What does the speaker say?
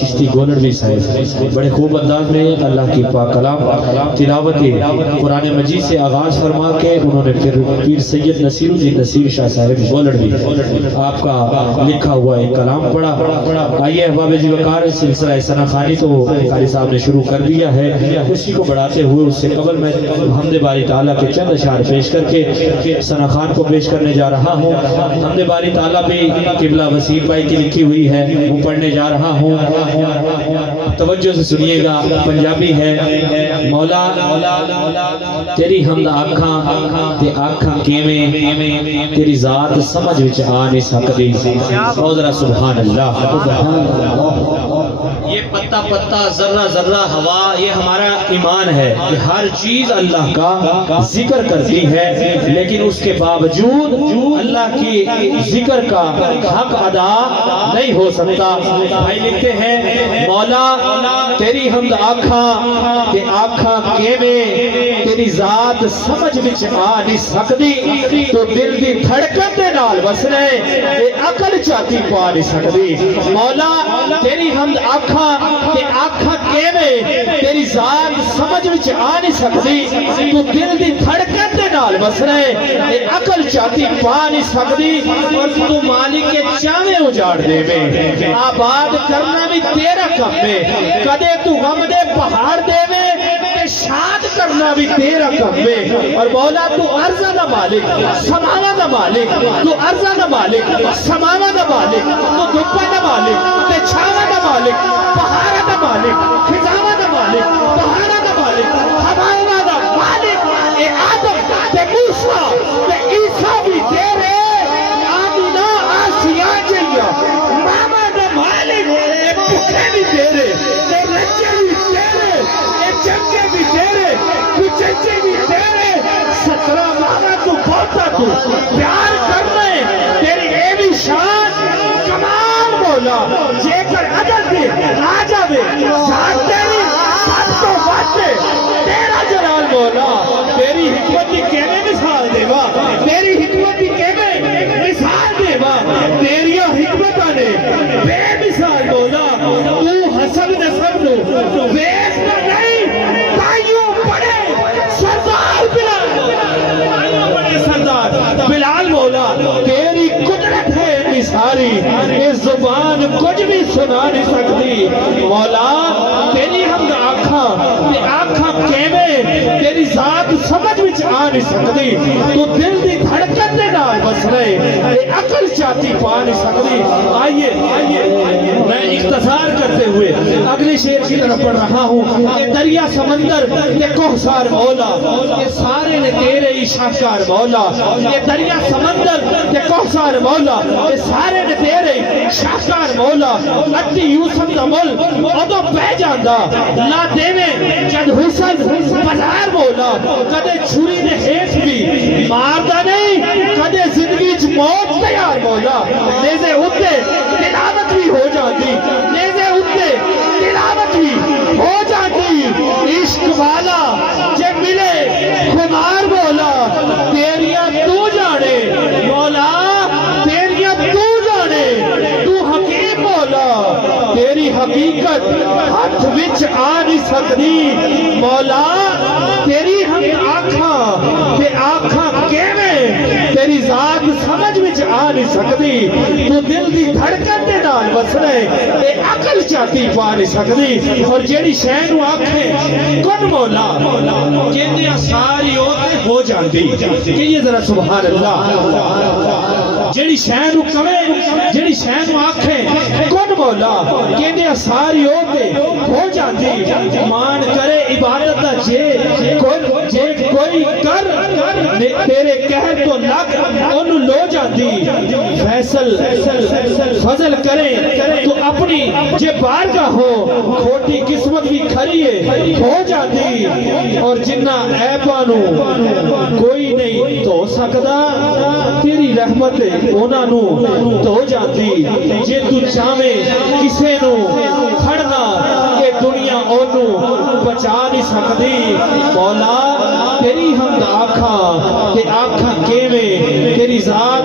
چشتی گولڑوی صاحب بڑے خوب انداز میں اللہ کی پاک کلام تلاوت قرآن مجید سے آغاز فرما کے انہوں نے پھر پیر سید نصیر الدین نصیر شاہ صاحب گولڑوی آپ کا لکھا ہوا ایک کلام پڑھا۔ آئیے احباب جی وقار سلسلہ ثنا خوانی تو قاری صاحب نے شروع کر دیا ہے، اسی کو بڑھاتے ہوئے اس سے قبل میں حمد باری تعالیٰ کے چند اشعار پیش کر کے ثنا خوان کو پیش کرنے جا رہا ہوں۔ حمد باری تعالیٰ بھی قبلہ وسیم بھائی کی لکھی ہوئی ہے، وہ پڑھنے جا رہا ہوں، توجہ سے سنیے گا۔ پنجابی ہے۔ مولا تیری حمد آنکھاں تے آنکھاں کیویں تیری ذات سمجھ وچ آ نہیں سکدی۔ او ذرا سبحان اللہ۔ یہ پتا پتا ذرہ ذرہ ہوا، یہ ہمارا ایمان ہے کہ ہر چیز اللہ کا ذکر کرتی ہے، لیکن اس کے باوجود اللہ کی ذکر کا حق ادا نہیں ہو سکتا۔ بھائی لکھتے ہیں مولا تیری حمد آنکھاں تے آنکھاں کیویں تیری ذات سمجھ وچ آ نہیں سکدی، تو دل دی دھڑکن دے نال وسنے تے عقل چاتی پا نہیں سکدی۔ مولا تیری حمد آنکھاں تے آنکھاں کیویں تیری ذات سمجھ وچ آ نہیں سکدی، تو دل دی دھڑکن دے نال وسنے تے عقل چاتی پا نہیں سکدی، اور تو مالک کے چاویں اجاڑ دے میں آباد کرنا بھی تیرا کم ہے۔ کدے تو غم دے پہاڑ دے میں تے شاد کرنا بھی تیرا کم ہے۔ اور مولا تو ارضا دا مالک سماوا دا مالک، تو ارضا دا مالک سماوا دا مالک، تو دھوپا دا مالک تے چھاوا دا مالک، پہاڑا دا مالک خزاوا دا مالک، پہاڑا دا مالک ہواوا دا مالک، اے آدم تے موسیٰ تے عیسیٰ بھی تیرے، آمینہ آسیہ جیہ ماما دا مالک، اے بکھے بھی تیرے، اے رچے بھی تیرے، اے چنگے بھی تیرے، کچھے بھی تیرے، 17 ماما تو بہتا تو پیار کرنے تیری اے بھی شان کمال مولا، جے کر عدد دے آ جاوے ذات تیری سب تو باتے تیرا جلال مولا، تیری حکمت کی کیویں مثال دے وا، تیری حکمت کی کیویں مثال دے وا، تیری حکمتاں نے بے مثال مولا، تو حسب نسب نو ویستا نہیں، تائیوں پڑے سردار بلال مولا، تیری قدرت ہے نثاری، یہ زبان کچھ بھی سنا نہیں سکتی۔ مولا تیری حمد آنکھاں تے آنکھاں کیویں تیری ذات سمجھ وچ آ نہیں سکتی، تو دل دی دھڑکن دے نال بس رہے، اے عقل چاتی پا نہیں سکتی۔ آئیے میں اختصار کرتے ہوئے اگلے شعر کی طرف پڑھ رہا ہوں۔ یہ دریا سمندر تے کوہسار مولا، یہ سارے نے تیرے ہی شاہکار مولا، یہ دریا سمندر تے کوہسار مولا، یہ سارے نے تیرے ہی شاہکار مولا۔ اٹی یوسف دا مل ادو پہ جاندا لا دیویں جد حسن بازار مولا، کدے چھری نے ہیٹ بھی ماردا نہیں، کدے زندگی چ موت تیار مولا، نیزے اتے تلاوت بھی ہو جاتی، نیزے اتے تلاوت بھی ہو جاتی، عشق والا جے ملے خمار مولا، تیریاں تو جانے مولا، تیریاں تو جانے، تو حکیم مولا، تیری حقیقت ہاتھ وچ آ نہیں سکتی۔ مولا تیری ہم آنکھاں تے آنکھاں کیویں تیری ذات سمجھ وچ آ نہیں سکتی، تو دل دی دھڑکن دے نال وسنے اے عقل چاتی پا نہیں سکتی۔ اور جیڑی شے نو آکھے کن مولا، کہندیاں ساری اوتے ہو جاندی، کہ یہ ذرا سبحان اللہ۔ جیڑی شے نو کہے، جیڑی شے نو آکھے کن مولا، کہندیاں ساری اوتے ہو جاندی۔ مان کرے عبادت دا جے کوئی کر، تیرے کہر تو لگ انہوں لو جاندی۔ فیصل فضل کریں تو اپنی جے بارگاہ ہو، کھوٹی قسمت بھی کھریے ہو جاندی۔ اور جنہ عیبانو کوئی نہیں تو سکدا، تیری رحمت انہاں نو تو جاندی۔ جے تو چاہویں کسے نو کھڑنا، یہ دنیا انہوں بچا نہیں سکتی۔ مولا تیری حمد آنکھاں تے آنکھاں کیویں تیری ذات